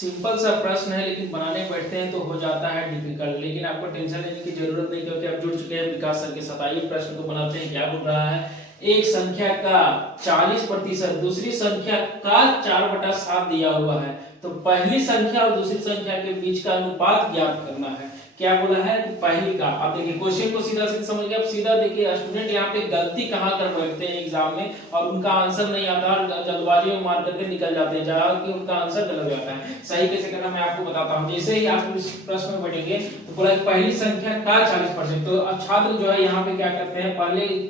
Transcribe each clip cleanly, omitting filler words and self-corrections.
Simple सा प्रश्न है, लेकिन बनाने बैठते हैं तो हो जाता है डिफिकल्ट। लेकिन आपको टेंशन लेने की जरूरत नहीं, क्योंकि आप जुड़ चुके हैं विकास सर के साथ। आइए प्रश्न को बनाते हैं। क्या बोल रहा है, एक संख्या का 40% दूसरी संख्या का 4/7 दिया हुआ है, तो पहली संख्या और दूसरी संख्या के बीच का अनुपात ज्ञात करना है। क्या बोला है कि पहली का। आप देखिए क्वेश्चन को सीधा सीधा समझ गए। अब सीधा देखिए स्टूडेंट यहाँ पे गलती कहाँ कर बैठते हैं एग्जाम में, और उनका आंसर नहीं आता, जल्दबाजी में मार करके निकल जाते हैं, जहाँ कि उनका आंसर गलत जाता है। सही कैसे करना मैं आपको बताता हूँ। जैसे ही आप इस प्रश्न में बैठेंगे तो बोला पहली संख्या का 40%, तो अब छात्र जो है यहाँ पे क्या करते हैं, पहली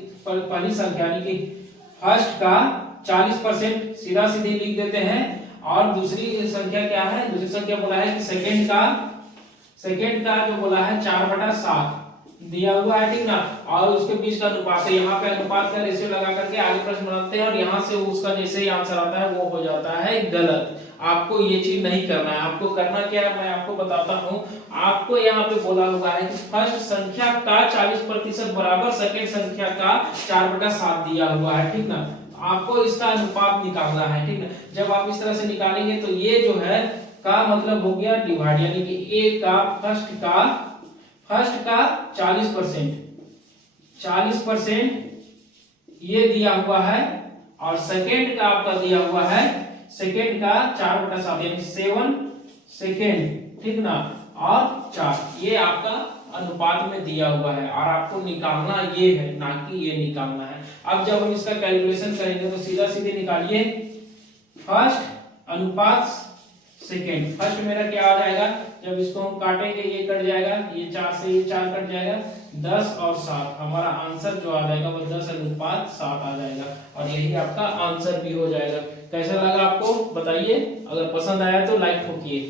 संख्या यानी कि फर्स्ट का 40% सीधा सीधी लिख देते हैं, और दूसरी संख्या क्या है, दूसरी संख्या बोला है कि सेकंड का जो बोला है 4/7 दिया हुआ है, ठीक ना, और उसके बीच का अनुपात है। यहाँ पे अनुपात का रेशियो लगा करके आगे प्रश्न बनाते हैं, और यहाँ से उसका जैसे ही आंसर आता है वो हो जाता है गलत। आपको ये चीज नहीं करना है। आपको करना क्या है मैं आपको बताता हूँ। आपको यहाँ पे बोला हुआ है कि फर्स्ट संख्या का 40% बराबर सेकंड संख्या का 4/7 दिया हुआ है, ठीक ना। आपको इसका अनुपात निकालना है, ठीक ना। जब आप इस तरह से निकालेंगे तो ये जो है का मतलब हो गया डिवाइड, यानी कि ए का फर्स्ट का 40% ये दिया हुआ है, और सेकंड का आपका दिया हुआ है सेकंड का 4/7 यानी 7 सेकंड, ठीक ना, और 4 ये आपका अनुपात में दिया हुआ है, और आपको निकालना ये है, ना कि ये निकालना है। अब जब हम इसका कैलकुलेशन करेंगे तो सीधा सीधे निकालिए, फर्स्ट अनुपात सेकेंड। फर्स्ट मेरा क्या आ जाएगा, जब इसको हम काटेंगे ये कट जाएगा, ये 4 से ये 4 कट जाएगा, 10 और 7 हमारा आंसर जो आ जाएगा वो 10:7 आ जाएगा, और यही आपका आंसर भी हो जाएगा। कैसा लगा आपको बताइए। अगर पसंद आया तो लाइक ठोकिए।